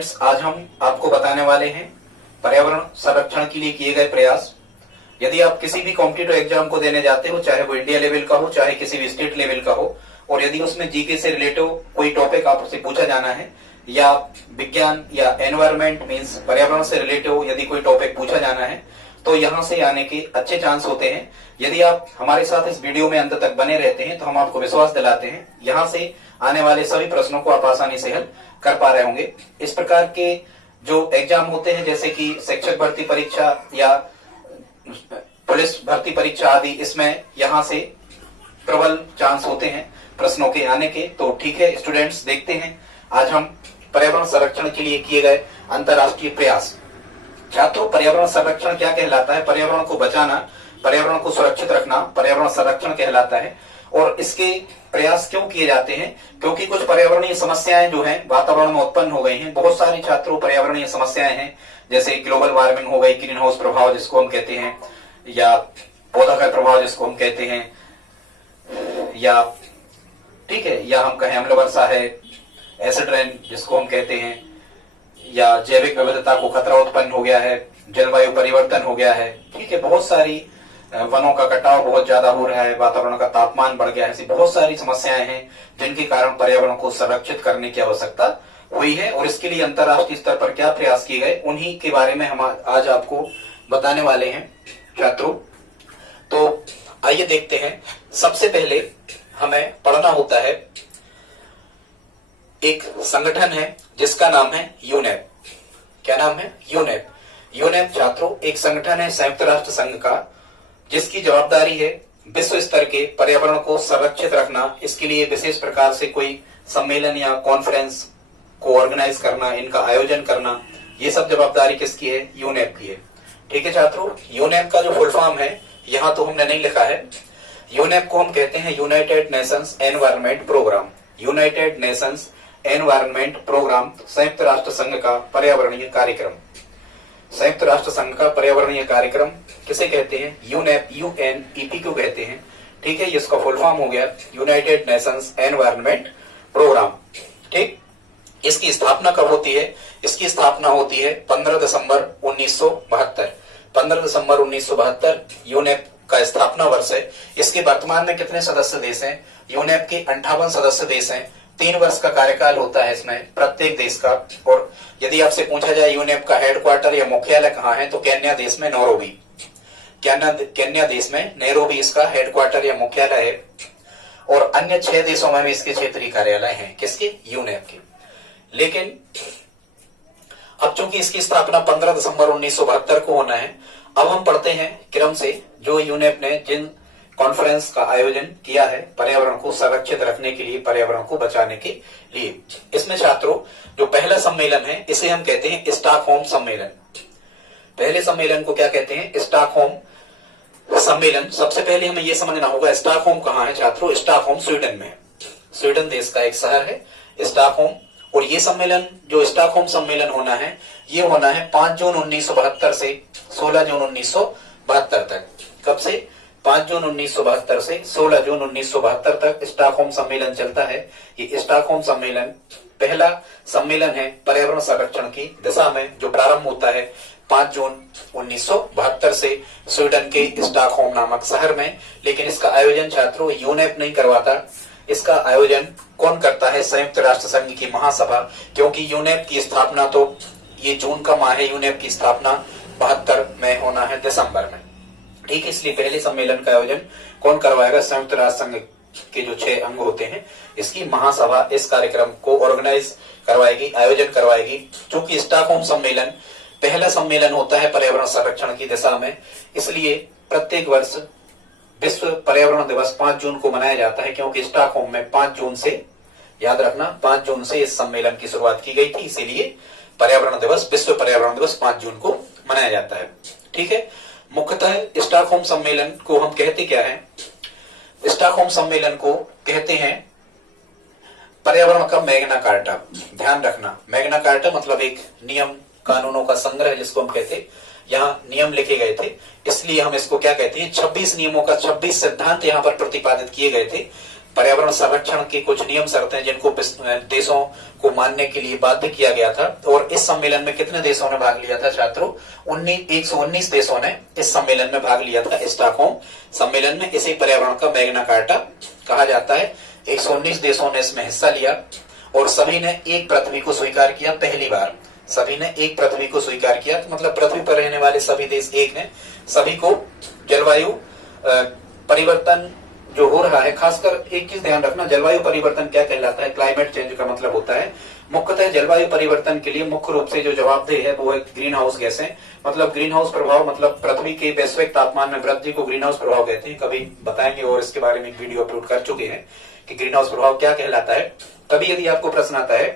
Students, आज हम आपको बताने वाले हैं पर्यावरण संरक्षण के लिए किए गए प्रयास। यदि आप किसी भी कॉम्पिटिटिव एग्जाम को देने जाते हो, चाहे वो इंडिया लेवल का हो, चाहे किसी भी स्टेट लेवल का हो, और यदि उसमें जीके से रिलेटिव कोई टॉपिक आपसे पूछा जाना है या विज्ञान या एनवायरमेंट मींस पर्यावरण से रिलेटिव यदि कोई टॉपिक पूछा जाना है तो यहाँ से आने के अच्छे चांस होते हैं। यदि आप हमारे साथ इस वीडियो में अंत तक बने रहते हैं तो हम आपको विश्वास दिलाते हैं यहाँ से आने वाले सभी प्रश्नों को आप आसानी से हल कर पा रहे होंगे। इस प्रकार के जो एग्जाम होते हैं जैसे कि शिक्षक भर्ती परीक्षा या पुलिस भर्ती परीक्षा आदि, इसमें यहाँ से प्रबल चांस होते हैं प्रश्नों के आने के। तो ठीक है स्टूडेंट्स, देखते हैं आज हम पर्यावरण संरक्षण के लिए किए गए अंतर्राष्ट्रीय प्रयास। छात्रों, पर्यावरण संरक्षण क्या कहलाता है? पर्यावरण को बचाना, पर्यावरण को सुरक्षित रखना पर्यावरण संरक्षण कहलाता है। और इसके प्रयास क्यों किए जाते हैं? क्योंकि कुछ पर्यावरणीय समस्याएं जो हैं वातावरण में उत्पन्न हो गई हैं। बहुत सारी छात्रों पर्यावरणीय समस्याएं हैं, जैसे ग्लोबल वार्मिंग हो गई, ग्रीन हाउस प्रभाव जिसको हम कहते हैं, या पौधागत प्रभाव जिसको हम कहते हैं, या ठीक है, या हम कहें अम्ल वर्षा है, एसिड रेन जिसको हम कहते हैं, या जैविक विविधता को खतरा उत्पन्न हो गया है, जलवायु परिवर्तन हो गया है। ठीक है, बहुत सारी वनों का कटाव बहुत ज्यादा हो रहा है, वातावरण का तापमान बढ़ गया है, ऐसी बहुत सारी समस्याएं हैं जिनके कारण पर्यावरण को संरक्षित करने की आवश्यकता हुई है। और इसके लिए अंतर्राष्ट्रीय स्तर पर क्या प्रयास किए गए उन्हीं के बारे में हम आज आपको बताने वाले हैं छात्रों। तो आइए देखते हैं। सबसे पहले हमें पढ़ना होता है, एक संगठन है जिसका नाम है यूनेप। क्या नाम है? यूनेप। यूनेप छात्रों एक संगठन है संयुक्त राष्ट्र संघ का, जिसकी जवाबदारी है विश्व स्तर के पर्यावरण को संरक्षित रखना। इसके लिए विशेष प्रकार से कोई सम्मेलन या कॉन्फ्रेंस को ऑर्गेनाइज करना, इनका आयोजन करना, ये सब जवाबदारी किसकी है? यूनेप की है। ठीक है छात्रों, यूनेप का जो फुल फॉर्म है यहाँ तो हमने नहीं लिखा है। यूनेप को हम कहते हैं United Nations Environment Programme. United Nations Environment Programme संयुक्त राष्ट्र संघ का पर्यावरणीय कार्यक्रम। संयुक्त राष्ट्र संघ का पर्यावरणीय कार्यक्रम किसे कहते हैं? यूनेप, यूएनईपी को कहते हैं। ठीक है, इसका फुल फॉर्म हो गया यूनाइटेड नेशंस एनवायरनमेंट प्रोग्राम। ठीक, इसकी स्थापना कब होती है? इसकी स्थापना होती है 15 दिसंबर 1972। 15 दिसंबर 1972 यूनेप का स्थापना वर्ष है। इसके वर्तमान में कितने सदस्य देश हैं? यूनेप के 58 सदस्य देश हैं। 3 वर्ष का कार्यकाल होता है इसमें प्रत्येक देश का। और यदि आपसे पूछा जाए यूनेप का हेडक्वार्टर या मुख्यालय कहाँ है, तो केन्या देश में नैरोबी। केन्या देश में नैरोबी इसका हेडक्वार्टर या मुख्यालय है। और अन्य 6 देशों में भी इसके क्षेत्रीय कार्यालय हैं। किसके? यूनेप के। लेकिन अब चूंकि इसकी स्थापना 15 दिसंबर 1972 को होना है, अब हम पढ़ते हैं क्रम से जो यूनेप ने जिन कॉन्फ्रेंस का आयोजन किया है पर्यावरण को संरक्षित रखने के लिए, पर्यावरण को बचाने के लिए। इसमें छात्रों जो पहला सम्मेलन है इसे हम कहते हैं स्टॉकहोम सम्मेलन। पहले सम्मेलन को क्या कहते हैं? स्टॉकहोम सम्मेलन। सबसे पहले हमें यह समझना होगा स्टॉकहोम कहाँ है छात्रों? स्टॉकहोम स्वीडन में है। स्वीडन देश का एक शहर है स्टॉकहोम। और ये सम्मेलन जो स्टॉकहोम सम्मेलन होना है, ये होना है 5 जून 1972 से 16 जून 1972 तक। कब से? 5 जून 1972 से 16 जून 1972 तक स्टॉकहोम सम्मेलन चलता है। ये स्टॉकहोम सम्मेलन पहला सम्मेलन है पर्यावरण संरक्षण की दिशा में, जो प्रारंभ होता है 5 जून 1972 से स्वीडन के स्टॉकहोम नामक शहर में। लेकिन इसका आयोजन छात्रों यूनेप नहीं करवाता। इसका आयोजन कौन करता है? संयुक्त राष्ट्र संघ की महासभा। क्योंकि यूनेप की स्थापना तो ये जून का माह है, यूनेप की स्थापना 72 में होना है दिसंबर में। ठीक है, इसलिए पहले सम्मेलन का आयोजन कौन करवाएगा? संयुक्त राष्ट्र संघ के जो 6 अंग होते हैं, इसकी महासभा इस कार्यक्रम को ऑर्गेनाइज करवाएगी, आयोजन करवाएगी। चूंकि स्टॉकहोम सम्मेलन पहला सम्मेलन होता है पर्यावरण संरक्षण की दिशा में, इसलिए प्रत्येक वर्ष विश्व पर्यावरण दिवस 5 जून को मनाया जाता है। क्योंकि स्टॉकहोम में 5 जून से, याद रखना, 5 जून से इस सम्मेलन की शुरुआत की गई थी, इसीलिए पर्यावरण दिवस, विश्व पर्यावरण दिवस 5 जून को मनाया जाता है। ठीक है, मुख्यतः स्टॉकहोम सम्मेलन को हम कहते क्या है? स्टॉकहोम सम्मेलन को कहते हैं पर्यावरण का मैग्ना कार्टा। ध्यान रखना, मैग्ना कार्टा मतलब एक नियम कानूनों का संग्रह जिसको हम कहते। यहाँ नियम लिखे गए थे, इसलिए हम इसको क्या कहते हैं? 26 नियमों का 26 सिद्धांत यहाँ पर प्रतिपादित किए गए थे, पर्यावरण संरक्षण के कुछ नियम शर्तें जिनको देशों को मानने के लिए बाध्य किया गया था। और इस सम्मेलन में कितने देशों ने भाग लिया था छात्रों? 119 देशों ने इस सम्मेलन में भाग लिया था, स्टॉकहोम सम्मेलन में। इसे पर्यावरण का मैग्ना कार्टा कहा जाता है। 119 देशों ने इसमें हिस्सा लिया और सभी ने एक पृथ्वी को स्वीकार किया। पहली बार सभी ने एक पृथ्वी को स्वीकार किया, तो मतलब पृथ्वी पर रहने वाले सभी देश एक हैं। सभी को जलवायु परिवर्तन जो हो रहा है, खासकर एक चीज ध्यान रखना, जलवायु परिवर्तन क्या कहलाता है? क्लाइमेट चेंज का मतलब होता है मुख्यतः जलवायु परिवर्तन के लिए मुख्य रूप से जो जवाबदेह है वो है ग्रीन हाउस गैसें। मतलब ग्रीन हाउस प्रभाव, मतलब पृथ्वी के वैश्विक तापमान में वृद्धि को ग्रीन हाउस प्रभाव कहते हैं। कभी बताएंगे और इसके बारे में एक वीडियो अपलोड कर चुके हैं कि ग्रीन हाउस प्रभाव क्या कहलाता है। कभी यदि आपको प्रश्न आता है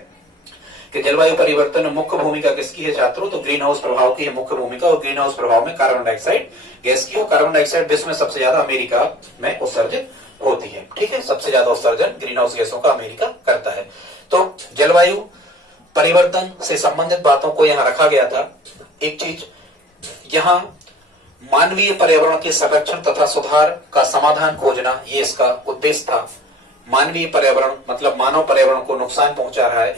कि जलवायु परिवर्तन में मुख्य भूमिका किसकी है छात्रों, तो ग्रीन हाउस प्रभाव की है मुख्य भूमिका। और ग्रीन हाउस प्रभाव में कार्बन डाइऑक्साइड गैस की, और कार्बन डाइऑक्साइड विश्व में सबसे ज्यादा अमेरिका में उत्सर्जित होती है। ठीक है, सबसे ज्यादा उत्सर्जन ग्रीन हाउस गैसों का अमेरिका करता है। तो जलवायु परिवर्तन से संबंधित बातों को यहाँ रखा गया था। एक चीज यहाँ मानवीय पर्यावरण के संरक्षण तथा सुधार का समाधान खोजना, ये इसका उद्देश्य था। मानवीय पर्यावरण मतलब मानव पर्यावरण को नुकसान पहुंचा रहा है,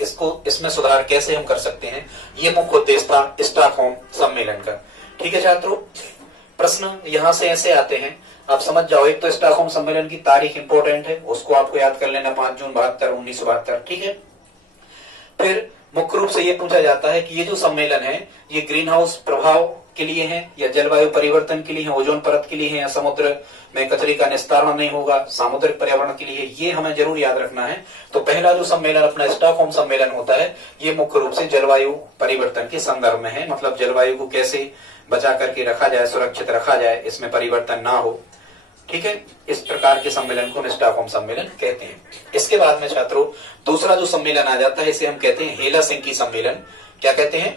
इसमें सुधार कैसे हम कर सकते हैं, ये मुख्य उद्देश्य था स्टॉकहोम सम्मेलन का। ठीक है छात्रों, प्रश्न यहां से ऐसे आते हैं, आप समझ जाओ। एक तो स्टॉकहोम सम्मेलन की तारीख इंपॉर्टेंट है, उसको आपको याद कर लेना, 5 जून 1972। ठीक है, फिर मुख्य रूप से ये पूछा जाता है कि ये जो सम्मेलन है ये ग्रीन हाउस प्रभाव के लिए है या जलवायु परिवर्तन के लिए है, ओजोन परत के लिए है, या समुद्र में कचरे का निस्तारण नहीं होगा, सामुद्रिक पर्यावरण के लिए, ये हमें जरूर याद रखना है। तो पहला जो सम्मेलन अपना स्टॉकहोम सम्मेलन होता है ये मुख्य रूप से जलवायु परिवर्तन के संदर्भ में है। मतलब जलवायु को कैसे बचा करके रखा जाए, सुरक्षित रखा जाए, इसमें परिवर्तन ना हो। ठीक है, इस प्रकार के सम्मेलन को स्टॉकहोम सम्मेलन कहते हैं। इसके बाद में छात्रों दूसरा जो सम्मेलन आ जाता है इसे हम कहते हैं हेलसिंकी सम्मेलन। क्या कहते हैं?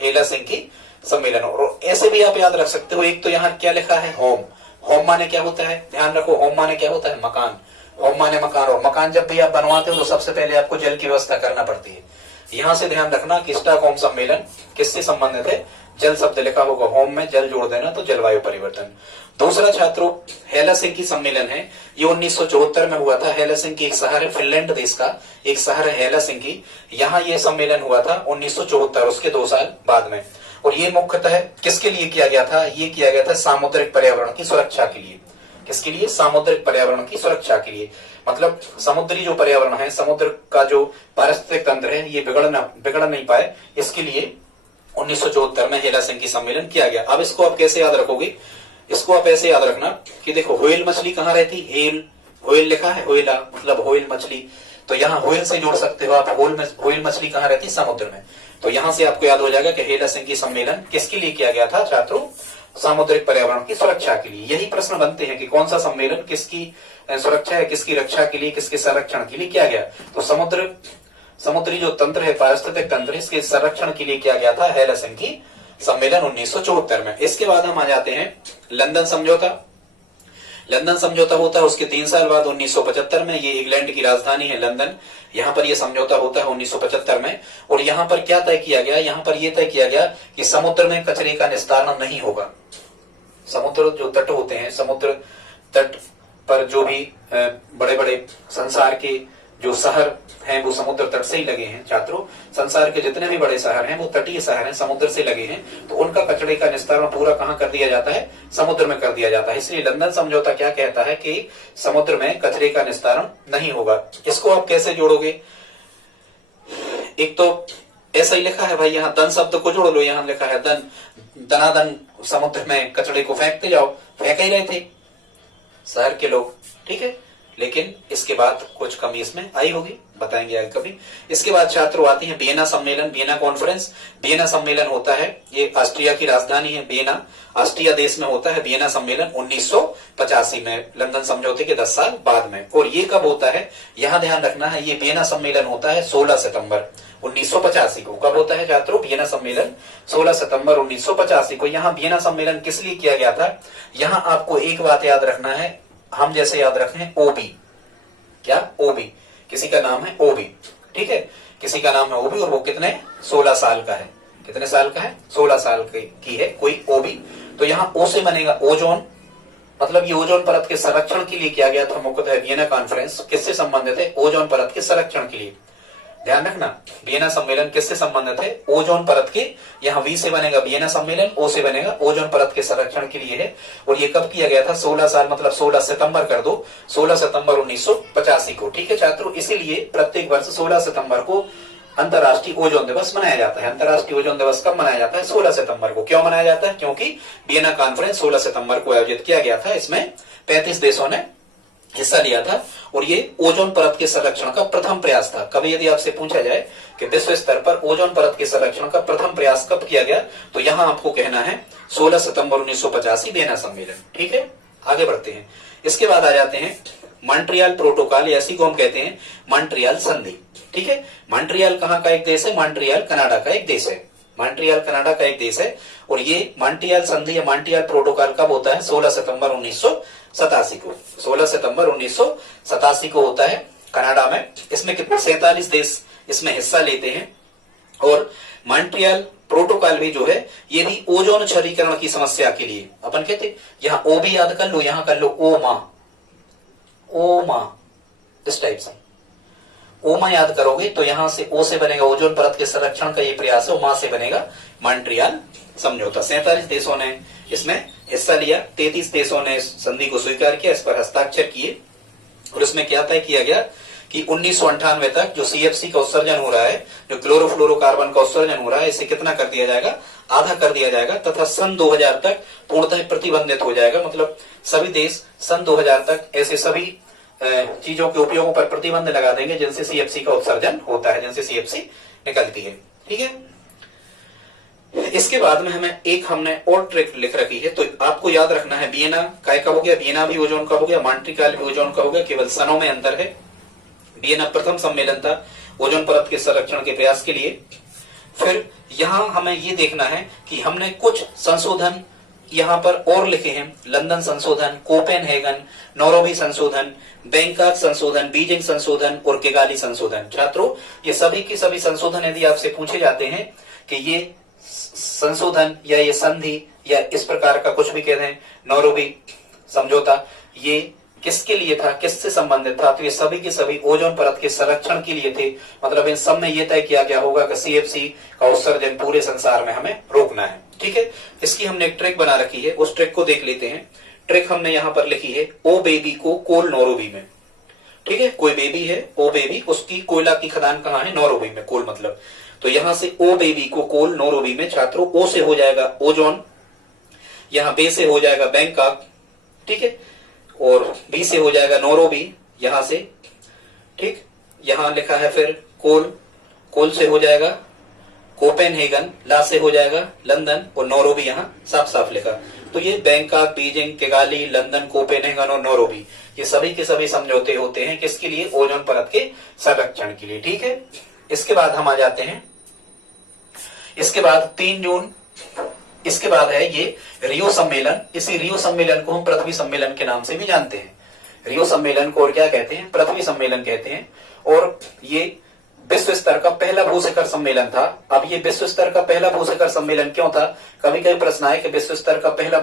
हेलसिंकी सम्मेलन। और ऐसे भी आप याद रख सकते हो, एक तो यहाँ क्या लिखा है? होम। होम माने क्या होता है? ध्यान रखो, होम माने क्या होता है? मकान। होम माने मकान, और मकान जब भी आप बनवाते हो तो सबसे पहले आपको जल की व्यवस्था करना पड़ती है। यहां से ध्यान रखना कि स्टॉकहोम सम्मेलन किससे संबंधित है? जल शब्द लिखा होगा होम में, जल जोड़ देना तो जलवायु परिवर्तन। दूसरा छात्रों हेलसिंकी सम्मेलन है, ये 1974 में हुआ था। हेलसिंकी एक शहर है फिनलैंड देश का, एक शहर है हेलसिंकी। यहाँ ये सम्मेलन हुआ था 1974, उसके 2 साल बाद में। और ये मुख्यतः किसके लिए किया गया था? ये किया गया था सामुद्रिक पर्यावरण की सुरक्षा के लिए। किसके लिए? सामुद्रिक पर्यावरण की सुरक्षा के लिए। मतलब समुद्री जो पर्यावरण है, समुद्र का जो पारिस्थितिक तंत्र है, ये बिगड़ नहीं पाए, इसके लिए 1974 में हेलसिंकी सम्मेलन किया गया। अब इसको आप कैसे याद रखोगे? इसको आप ऐसे याद रखना कि देखो व्हेल मछली कहाँ रहती? व्हेल लिखा है, व्हेला मतलब व्हेल मछली, तो यहाँ व्हेल से जोड़ सकते हो आप। व्हेल मछली कहाँ रहती? समुद्र में। तो यहाँ से आपको याद हो जाएगा कि हेलसिंकी सम्मेलन किसके लिए किया गया था छात्रों? सामुद्रिक पर्यावरण की सुरक्षा के लिए। यही प्रश्न बनते हैं कि कौन सा सम्मेलन किसकी सुरक्षा है, किसकी रक्षा के लिए, किसके संरक्षण के लिए किया गया? तो समुद्री जो तंत्र है, पारिस्थितिक तंत्र, इसके संरक्षण के लिए किया गया था हेलसिंकी सम्मेलन 1974 में। इसके बाद हम आ जाते हैं लंदन समझौता। लंदन समझौता होता है उसके 3 साल बाद 1975 में। ये इंग्लैंड की राजधानी है लंदन, यहाँ पर यह समझौता होता है 1975 में। और यहाँ पर क्या तय किया गया? यहाँ पर यह तय किया गया कि समुद्र में कचरे का निस्तारण नहीं होगा। समुद्र जो तट होते हैं, समुद्र तट पर जो भी बड़े बड़े संसार के जो शहर हैं वो समुद्र तट से ही लगे हैं छात्रों। संसार के जितने भी बड़े शहर हैं वो तटीय शहर हैं, समुद्र से लगे हैं। तो उनका कचरे का निस्तारण पूरा कहाँ कर दिया जाता है? समुद्र में कर दिया जाता है। इसलिए लंदन समझौता क्या कहता है कि समुद्र में कचरे का निस्तारण नहीं होगा। इसको आप कैसे जोड़ोगे? एक तो ऐसा ही लिखा है भाई, यहाँ धन शब्द को जोड़ लो। यहाँ लिखा है धन, धनाधन समुद्र में कचरे को फेंकते जाओ। फेंक ही रहे थे शहर के लोग, ठीक है। लेकिन इसके बाद कुछ कमी इसमें आई होगी, बताएंगे आगे कभी। इसके बाद छात्रों आती है वियना सम्मेलन, वियना कॉन्फ्रेंस। वियना सम्मेलन होता है, ये ऑस्ट्रिया की राजधानी है वियना, ऑस्ट्रिया देश में होता है वियना सम्मेलन 1985 में, लंदन समझौते के 10 साल बाद में। और ये कब होता है? यहाँ ध्यान रखना है, ये वियना सम्मेलन होता है 16 सितंबर 1985 को। कब होता है छात्रों? वियना सम्मेलन 16 सितंबर 1985 को। यहाँ वियना सम्मेलन किस लिए किया गया था? यहाँ आपको एक बात याद रखना है, हम जैसे याद रखते हैं ओबी। क्या? ओबी। किसी का नाम है ओबी, ठीक है, किसी का नाम है ओबी और वो कितने 16 साल का है। कितने साल का है? 16 साल की है कोई ओबी। तो यहाँ ओ से बनेगा ओजोन, मतलब ये ओजोन परत के संरक्षण के लिए किया गया था मुख्यतः वियना कॉन्फ्रेंस। किससे संबंधित है? ओजोन परत के संरक्षण के लिए। ध्यान रखना, वियना सम्मेलन किससे संबंधित है? ओजोन परत के। यहाँ वी से बनेगा वियना सम्मेलन, ओ से बनेगा ओजोन परत के संरक्षण के लिए है। और ये कब किया गया था? 16 साल, मतलब 16 सितंबर कर दो, 16 सितंबर 1985 को। ठीक है छात्रों, इसीलिए प्रत्येक वर्ष 16 सितंबर को अंतर्राष्ट्रीय ओजोन दिवस मनाया जाता है। अंतर्राष्ट्रीय ओजोन दिवस कब मनाया जाता है? 16 सितंबर को। क्यों मनाया जाता है? क्योंकि वियना कॉन्फ्रेंस 16 सितंबर को आयोजित किया गया था। इसमें 35 देशों ने हिस्सा लिया था और ये ओजोन परत के संरक्षण का प्रथम प्रयास था। कभी यदि आपसे पूछा जाए कि विश्व स्तर पर ओजोन परत के संरक्षण का प्रथम प्रयास कब किया गया, तो यहां आपको कहना है 16 सितंबर 1985 वियना सम्मेलन। ठीक है, आगे बढ़ते हैं। इसके बाद आ जाते हैं मॉन्ट्रियल प्रोटोकॉल, ऐसी को हम कहते हैं मॉन्ट्रियल संधि। ठीक है, मॉन्ट्रियल कहां का एक देश है? मॉन्ट्रियल कनाडा का एक देश है। मॉन्ट्रियल कनाडा का एक देश है और ये मॉन्ट्रियल संधि या मॉन्ट्रियल प्रोटोकॉल कब होता है? 16 सितंबर 1987 को। 16 सितंबर 1987 को होता है कनाडा में। इसमें कितने? 47 देश इसमें हिस्सा लेते हैं। और मॉन्ट्रियल प्रोटोकॉल भी जो है ये भी ओजोन क्षारीकरण की समस्या के लिए, अपन कहते यहाँ ओ भी याद कर लो, यहाँ कर लो ओमा, इस टाइप से ओमा याद करोगे तो यहां से ओ से बनेगा ओजोन परत के संरक्षण का ये प्रयास है, ओमा से बनेगा मॉन्ट्रियल समझौता। 47 देशों ने इसमें हिस्सा लिया, 33 देशों ने इस संधि को स्वीकार किया, इस पर हस्ताक्षर किए। और इसमें क्या तय किया गया कि 1998 तक जो सीएफसी का उत्सर्जन हो रहा है, जो क्लोरोफ्लोरोकार्बन का उत्सर्जन हो रहा है, इसे कितना कर दिया जाएगा? आधा कर दिया जाएगा तथा सन 2000 तक पूर्णतः प्रतिबंधित हो जाएगा। मतलब सभी देश सन 2000 तक ऐसे सभी चीजों के उपयोगों पर प्रतिबंध लगा देंगे जिनसे सीएफसी का उत्सर्जन होता है, जिनसे सीएफसी निकलती है। ठीक है, इसके बाद में हमने और ट्रिक लिख रखी है, तो आपको याद रखना है वियना काय का हो गया, वियना भी ओजोन का हो गया, मॉन्ट्रियल भी ओजोन का हो गया, केवल सनों में अंतर है। वियना प्रथम सम्मेलन था ओजोन परत के संरक्षण के प्रयास के लिए। फिर यहां हमें ये देखना है कि हमने कुछ संशोधन यहां पर और लिखे हैं। लंदन संशोधन, कोपेनहेगन, नैरोबी संशोधन, बैंकॉक संशोधन, बीजिंग संशोधन और किगाली संशोधन। छात्रों, ये सभी के सभी संशोधन यदि आपसे पूछे जाते हैं कि ये संशोधन या ये संधि या इस प्रकार का कुछ भी कहते हैं, नैरोबी समझौता, ये किसके लिए था, किससे संबंधित था, तो ये सभी के सभी ओजोन परत के संरक्षण के लिए थे। मतलब इन सब में यह तय किया गया होगा कि सीएफसी का उत्सर्जन पूरे संसार में हमें रोकना है। ठीक है, इसकी हमने एक ट्रिक बना रखी है, उस ट्रिक को देख लेते हैं। ट्रिक हमने यहां पर लिखी है, ओ बेबी को कोल नैरोबी में। ठीक है, कोई बेबी है, ओ बेबी, उसकी कोयला की खदान कहां है? नैरोबी में। कोल मतलब, तो यहां से ओ बेबी को कोल नैरोबी में। छात्रों, ओ से हो जाएगा ओजोन, यहां बे से हो जाएगा बैंकॉक, ठीक है, और बी से हो जाएगा नैरोबी यहां से। ठीक, यहां लिखा है फिर कोल, कोल से हो जाएगा कोपेनहेगन, ला से हो जाएगा लंदन, और नैरोबी यहां साफ साफ लिखा। तो ये Bangkok, Beijing, Kigali, London, Copenhagen और नैरोबी, ये सभी के सभी समझौते होते हैं किसके लिए? ओजोन परत के संरक्षण के लिए। ठीक है, इसके बाद हम आ जाते हैं, इसके बाद 3 जून, इसके बाद है ये रियो सम्मेलन। इसी रियो सम्मेलन को हम पृथ्वी सम्मेलन के नाम से भी जानते हैं। रियो सम्मेलन को और क्या कहते हैं? पृथ्वी सम्मेलन कहते हैं। और ये विश्व स्तर का पहला भूशिखर सम्मेलन था। अब ये विश्व स्तर का पहला भूशिखर सम्मेलन क्यों था? कभी कभी प्रश्न आए कि विश्व स्तर का पहला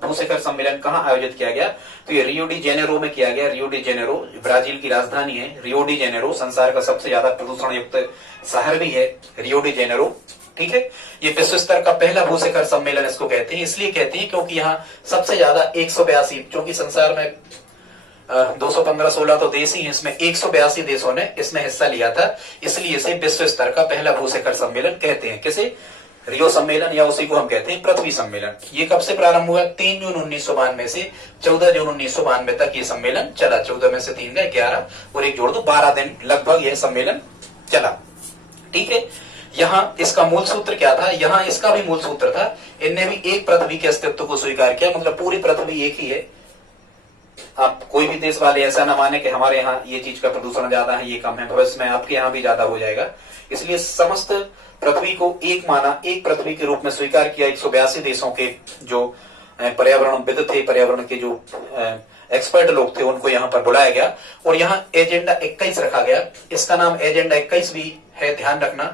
भूशिखर सम्मेलन कहाँ आयोजित किया गया, तो ये रियो डी जेनेरो में किया गया। रियो डी जेनेरो ब्राजील की राजधानी है। रियो डी जेनेरो संसार का सबसे ज्यादा प्रदूषण युक्त शहर भी है, रियो डी जेनेरो। ठीक है, ये विश्व स्तर का पहला भूशिखर सम्मेलन इसको कहते हैं। इसलिए कहते हैं क्योंकि यहाँ सबसे ज्यादा 182, क्योंकि संसार में 215-16 तो देश ही हैं, इसमें 182 देशों ने इसमें हिस्सा लिया था, इसलिए इसे विश्व स्तर का पहला भूशिखर सम्मेलन कहते हैं। किसे? रियो सम्मेलन, या उसी को हम कहते हैं पृथ्वी सम्मेलन। ये कब से प्रारंभ हुआ? 3 जून 1992 से 14 जून 1992 तक ये सम्मेलन चला। 14 में से 3 गए 11 और 1 जोड़ दो 12 दिन लगभग यह सम्मेलन चला। ठीक है, यहाँ इसका मूल सूत्र क्या था? यहाँ इसका भी मूल सूत्र था, इनने भी एक पृथ्वी के अस्तित्व को स्वीकार किया। मतलब पूरी पृथ्वी एक ही है। आप कोई भी देश वाले ऐसा ना माने कि हमारे यहाँ ये चीज का प्रदूषण ज्यादा है, ये कम है, भविष्य में आपके यहाँ भी ज्यादा हो जाएगा। इसलिए समस्त पृथ्वी को एक माना, एक पृथ्वी के रूप में स्वीकार किया। 182 देशों के जो पर्यावरणविद थे, पर्यावरण के जो एक्सपर्ट लोग थे, उनको यहाँ पर बुलाया गया और यहाँ एजेंडा 21 रखा गया। इसका नाम एजेंडा 21 भी है, ध्यान रखना।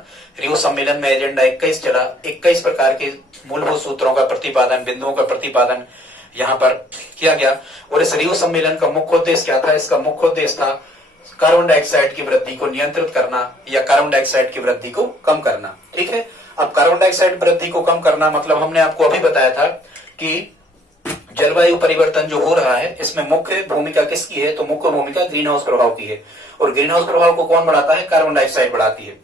रियो सम्मेलन में एजेंडा 21 चला। 21 प्रकार के मूलभूत सूत्रों का प्रतिपादन, बिंदुओं का प्रतिपादन यहाँ पर किया गया। और इस रियो सम्मेलन का मुख्य उद्देश्य क्या था? इसका मुख्य उद्देश्य था कार्बन डाइऑक्साइड की वृद्धि को नियंत्रित करना या कार्बन डाइऑक्साइड की वृद्धि को कम करना। ठीक है, अब कार्बन डाइऑक्साइड वृद्धि को कम करना मतलब हमने आपको अभी बताया था कि जलवायु परिवर्तन जो हो रहा है इसमें मुख्य भूमिका किसकी है? तो मुख्य भूमिका ग्रीन हाउस प्रभाव की है। और ग्रीन हाउस प्रभाव को कौन बढ़ाता है? कार्बन डाइऑक्साइड बढ़ाती है।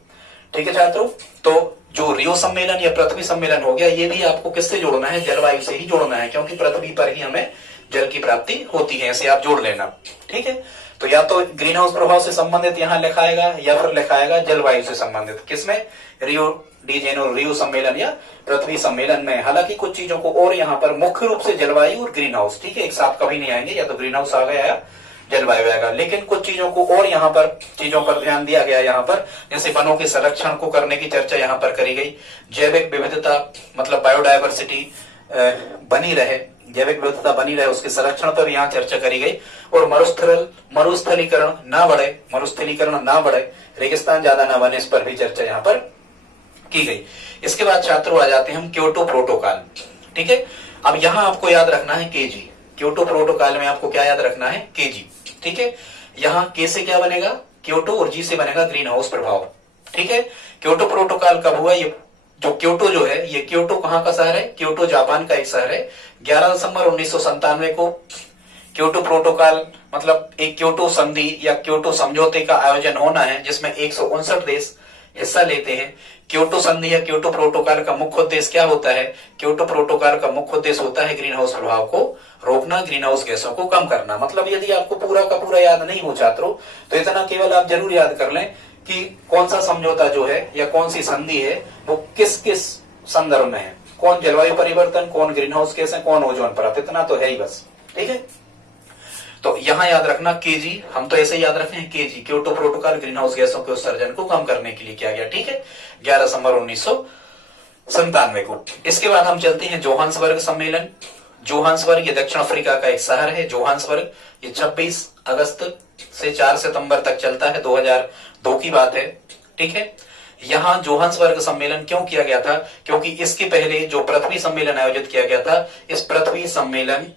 ठीक है छात्रों, तो जो रियो सम्मेलन या पृथ्वी सम्मेलन हो गया, ये भी आपको किससे जोड़ना है? जलवायु से ही जोड़ना है, क्योंकि पृथ्वी पर ही हमें जल की प्राप्ति होती है, ऐसे आप जोड़ लेना। ठीक है, तो या तो ग्रीन हाउस प्रभाव से संबंधित यहाँ लिखाएगा या फिर लिखाएगा जलवायु से संबंधित। किसमें? रियो डी जेनेरो रियो सम्मेलन या पृथ्वी सम्मेलन में। हालांकि कुछ चीजों को और यहाँ पर मुख्य रूप से जलवायु और ग्रीन हाउस, ठीक है, एक साथ कभी नहीं आएंगे, या तो ग्रीन हाउस आ गया या जलवायु आएगा। लेकिन कुछ चीजों को और यहाँ पर चीजों पर ध्यान दिया गया यहाँ पर, जैसे वनों के संरक्षण को करने की चर्चा यहाँ पर करी गई। जैविक विविधता मतलब बायोडायवर्सिटी बनी रहे, जैविक विविधता बनी रहे, उसके संरक्षण पर यहाँ चर्चा करी गई। और मरुस्थलीकरण ना बढ़े, रेगिस्तान ज्यादा ना बने, इस पर भी चर्चा यहाँ पर की गई। इसके बाद छात्रों आ जाते हैं हम क्योटो प्रोटोकॉल। ठीक है, अब यहाँ आपको याद रखना है केजी। क्योटो प्रोटोकॉल में आपको क्या याद रखना है? केजी। ठीक है, यहाँ के से क्या बनेगा? क्योटो, और जी से बनेगा ग्रीन हाउस प्रभाव। ठीक है, क्योटो प्रोटोकॉल कब हुआ? ये जो क्योटो जो है, ये क्योटो कहाँ का शहर है? क्योटो जापान का एक शहर है। 11 दिसंबर 1997 को क्योटो प्रोटोकॉल मतलब एक क्योटो संधि या क्योटो समझौते का आयोजन होना है, जिसमें 159 देश हिस्सा लेते हैं। क्योटो संधि या क्योटो प्रोटोकॉल का मुख्य उद्देश्य क्या होता है? क्योटो प्रोटोकॉल का मुख्य उद्देश्य होता है ग्रीन हाउस प्रभाव को रोकना, ग्रीन हाउस गैसों को कम करना। मतलब यदि आपको पूरा का पूरा याद नहीं हो छात्रों, तो इतना केवल आप जरूर याद कर लें कि कौन सा समझौता जो है या कौन सी संधि है वो किस किस संदर्भ में है, कौन जलवायु परिवर्तन, कौन ग्रीन हाउस गैस है, कौन ओजोन परत, इतना तो है ही बस। ठीक है, तो यहां याद रखना केजी, हम तो ऐसे याद रखे हैं KG, Kyoto protocol green house गैसों के उत्सर्जन को कम करने के लिए किया गया। ठीक है, 11 दिसंबर 1997 को। इसके बाद हम चलते हैं जोहान्सबर्ग सम्मेलन। जोहान्सबर्ग ये दक्षिण अफ्रीका का एक शहर है। जोहान्सबर्ग ये 26 अगस्त से 4 सितंबर तक चलता है, 2002 की बात है। ठीक है, यहाँ जोहान्सबर्ग सम्मेलन क्यों किया गया था? क्योंकि इसके पहले जो पृथ्वी सम्मेलन आयोजित किया गया था, इस पृथ्वी सम्मेलन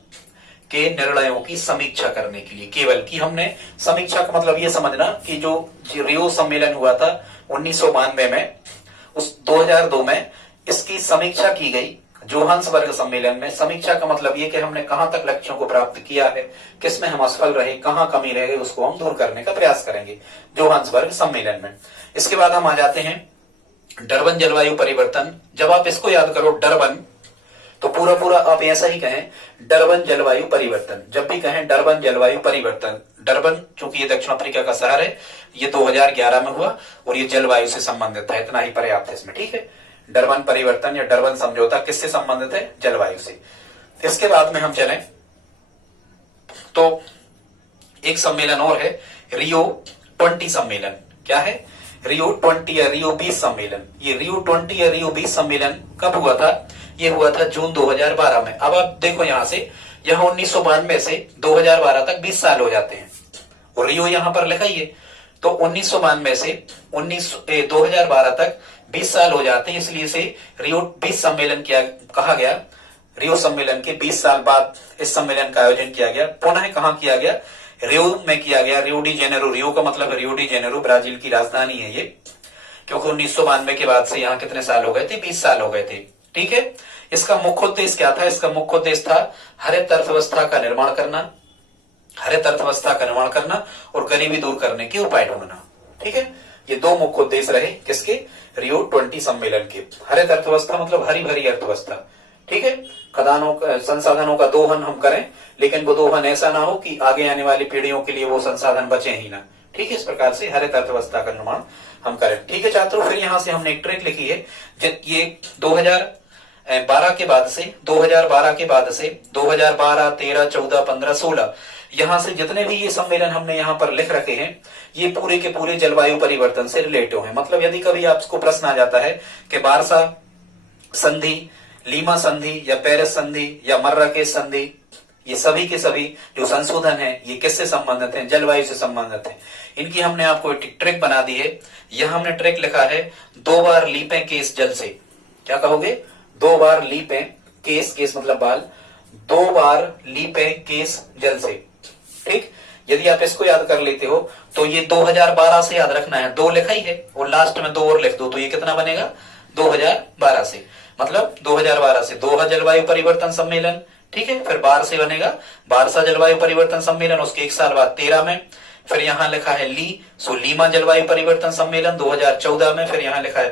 के निर्णयों की समीक्षा करने के लिए, केवल कि हमने समीक्षा का मतलब ये समझना कि जो रियो सम्मेलन हुआ था 1992 में, उस 2002 में इसकी समीक्षा की गई। जोहान्सबर्ग सम्मेलन में समीक्षा का मतलब ये कि हमने कहां तक लक्ष्यों को प्राप्त किया है, किसमें हम असफल रहे, कहां कमी रह गई, उसको हम दूर करने का प्रयास करेंगे जोहान्सबर्ग सम्मेलन में। इसके बाद हम आ जाते हैं डरबन जलवायु परिवर्तन। जब आप इसको याद करो डरबन, तो पूरा पूरा आप ऐसा ही कहें डरबन जलवायु परिवर्तन। जब भी कहें डरबन जलवायु परिवर्तन, डरबन चूंकि ये दक्षिण अफ्रीका का शहर है, ये 2011 में हुआ और ये जलवायु से संबंधित है, इतना ही पर्याप्त है इसमें। ठीक है, डरबन परिवर्तन या डरबन समझौता किससे संबंधित है? जलवायु से। इसके बाद में हम चलें तो एक सम्मेलन और है रियो 20 सम्मेलन। क्या है? रियो 20 या रियो 20 सम्मेलन। ये रियो 20 या रियो 20 सम्मेलन कब हुआ था? ये हुआ था जून 2012 में। अब आप देखो यहां से, यहां 1992 से 2012 तक 20 साल हो जाते हैं, और रियो यहां पर लिखा ही है, तो 1992 से 2012 तक 20 साल हो जाते हैं, इसलिए से रियो 20 सम्मेलन किया कहा गया। रियो सम्मेलन के 20 साल बाद इस सम्मेलन का आयोजन किया गया। पुनः कहां किया गया? रियो में किया गया। रियो डी जेनेरो, रियो का मतलब रियो डी जेनेरो ब्राजील की राजधानी है ये, क्योंकि 1992 के बाद से यहाँ कितने साल हो गए थे? 20 साल हो गए थे। ठीक है, इसका मुख्य उद्देश्य क्या था? इसका मुख्य उद्देश्य था हरित अर्थव्यवस्था का निर्माण करना, हरित अर्थव्यवस्था का निर्माण करना और गरीबी दूर करने के उपाय ढूंढना। ठीक है, ये दो मुख्य उद्देश्य रहे किसके? रियो 20 सम्मेलन के। हरित अर्थव्यवस्था मतलब हरी भरी अर्थव्यवस्था। ठीक है, खदानों संसाधनों का दोहन हम करें, लेकिन वो दोहन ऐसा ना हो कि आगे आने वाली पीढ़ियों के लिए वो संसाधन बचे ही ना। ठीक है, इस प्रकार से हरित अर्थव्यवस्था का निर्माण हम करें। ठीक है छात्रों, फिर यहां से हमने एक ट्रिक लिखी है। ये 2012 के बाद से 2012, 13, 14, 15, 16 यहां से जितने भी ये सम्मेलन हमने यहाँ पर लिख रखे हैं, ये पूरे के पूरे जलवायु परिवर्तन से रिलेटिव हैं। मतलब यदि कभी आपको प्रश्न आ जाता है कि वार्सा संधि, लीमा संधि या पेरिस संधि या मर्राकेश संधि, ये सभी के सभी जो संशोधन है ये किससे संबंधित हैं? जलवायु से संबंधित है। इनकी हमने आपको एक ट्रिक बना दी है। यह हमने ट्रिक लिखा है 2 बार लीपें केस जल से। क्या कहोगे? 2 बार लीपें, केस केस मतलब बाल, 2 बार लीपे केस जल से। ठीक, यदि आप इसको याद कर लेते हो तो ये 2012 से याद रखना है, 2 लिखा ही है और लास्ट में 2 और लिख दो तो ये कितना बनेगा 2012 से, मतलब 2012 से दोहा जलवायु परिवर्तन सम्मेलन। ठीक है, फिर बार से बनेगा बारसा जलवायु परिवर्तन सम्मेलन, उसके 1 साल बाद 13 में। फिर यहां लिखा है ली, सो लीमा जलवायु परिवर्तन सम्मेलन 2014 में। फिर यहां लिखा है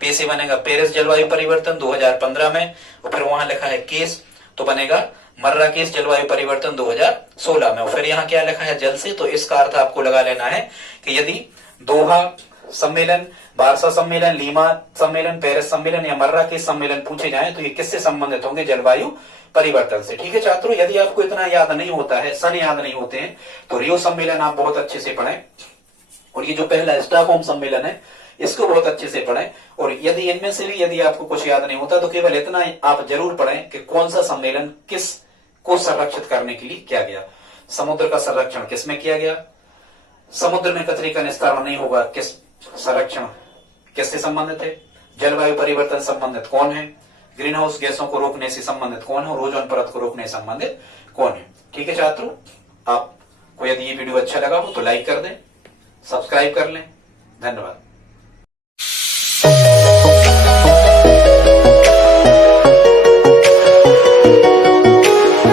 पे से बनेगा पेरिस जलवायु परिवर्तन 2015 में। और फिर वहां लिखा है केस, तो बनेगा मर्राकेश जलवायु परिवर्तन 2016 में। और फिर यहाँ क्या लिखा है जल से, तो इसका अर्थ आपको लगा लेना है कि यदि दोहा सम्मेलन, बारसा सम्मेलन, लीमा सम्मेलन, पेरिस सम्मेलन या मर्राकेश सम्मेलन पूछे जाए तो ये किससे संबंधित होंगे, जलवायु परिवर्तन से। ठीक है छात्रों, यदि आपको इतना याद नहीं होता है, सन याद नहीं होते हैं, तो रियो सम्मेलन आप बहुत अच्छे से पढ़ें और ये जो पहला स्टॉकहोम सम्मेलन है इसको बहुत अच्छे से पढ़ें। और यदि इनमें से भी यदि आपको कुछ याद नहीं होता तो केवल इतना आप जरूर पढ़ें कि कौन सा सम्मेलन किस को संरक्षित करने के लिए किया गया। समुद्र का संरक्षण किस में किया गया, समुद्र में कचरे का निस्तारण नहीं होगा, किस संरक्षण किससे संबंधित है, जलवायु परिवर्तन संबंधित कौन है, ग्रीन हाउस गैसों को रोकने से संबंधित कौन है और ओजोन परत को रोकने से संबंधित कौन है। ठीक है छात्रों, आपको यदि ये वीडियो अच्छा लगा हो तो लाइक कर दें, सब्सक्राइब कर लें। धन्यवाद।